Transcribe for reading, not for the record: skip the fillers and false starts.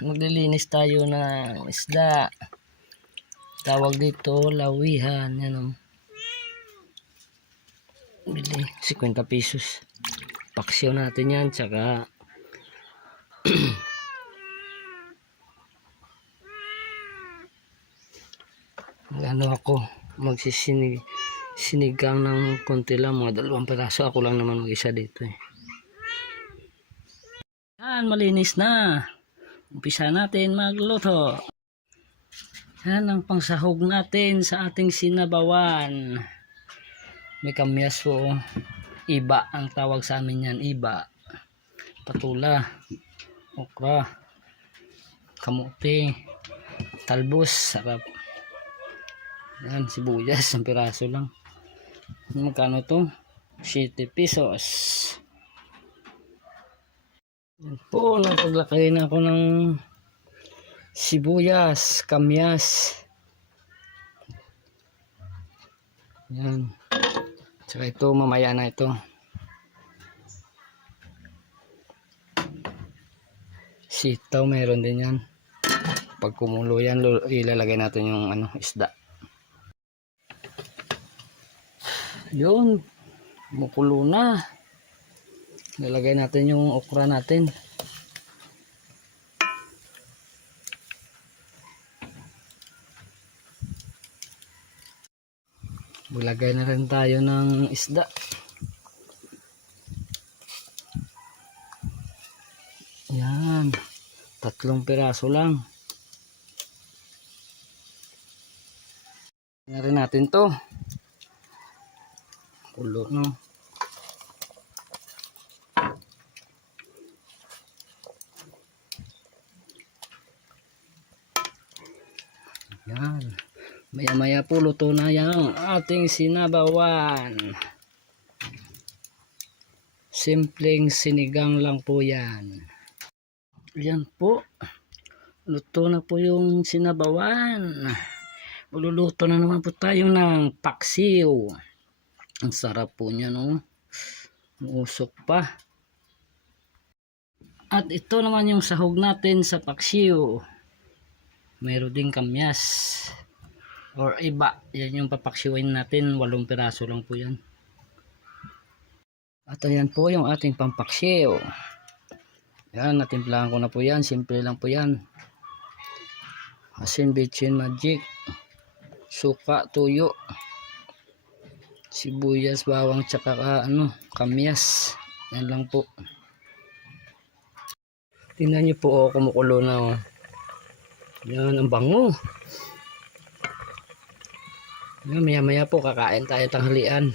maglilinis tayo ng isda. Tawag dito lawihan. Yan o. Bili 50 pesos. Paksiw natin yan. Tsaka ano ako sinigang ng konti lang, mga 2 piraso. Ako lang naman mag-isa dito eh. Yan, malinis na. Umpisa natin magluto. Yan ang pangsahog natin sa ating sinabawan. May kamyas po. Iba ang tawag sa amin yan. Iba. Patula. Okra. Kamote. Talbos. Sarap. Yan, sibuyas. 1 piraso lang. Magkano to? 7 pesos. Yan po, napaglakay na ako ng sibuyas, kamyas. Yan. Tsaka ito, mamaya na ito. Sitaw, meron din yan. Pag kumulo yan, ilalagay natin yung isda. Yun, mukulo na. Lalagay natin yung okra natin. Maglagay na rin tayo ng isda. Yan, 3 piraso lang. Na rin natin to. Kulo, no? Yan. Maya-maya po luto na yung ating sinabawan. Simpleng sinigang lang po yan. Yan po. Luto na po yung sinabawan. Ululuto na naman po tayo ng paksiw. Ang sarap po niya, no? Usok pa. At ito naman yung sahog natin sa paksiw. Mayroon din kamyas or iba. Yan yung papaksiwin natin. 8 piraso lang po yan. At ayan po yung ating pampaksiw. Yan, natimplahan ko na po yan. Simple lang po yan. Asin, bitchin, magic, suka, tuyo, sibuyas, bawang, tsaka kamyas. Yan lang po. Tingnan nyo po, kumukulo na. Oh. Yan, ang bango. Yan, maya maya po kakain tayo tanghalian.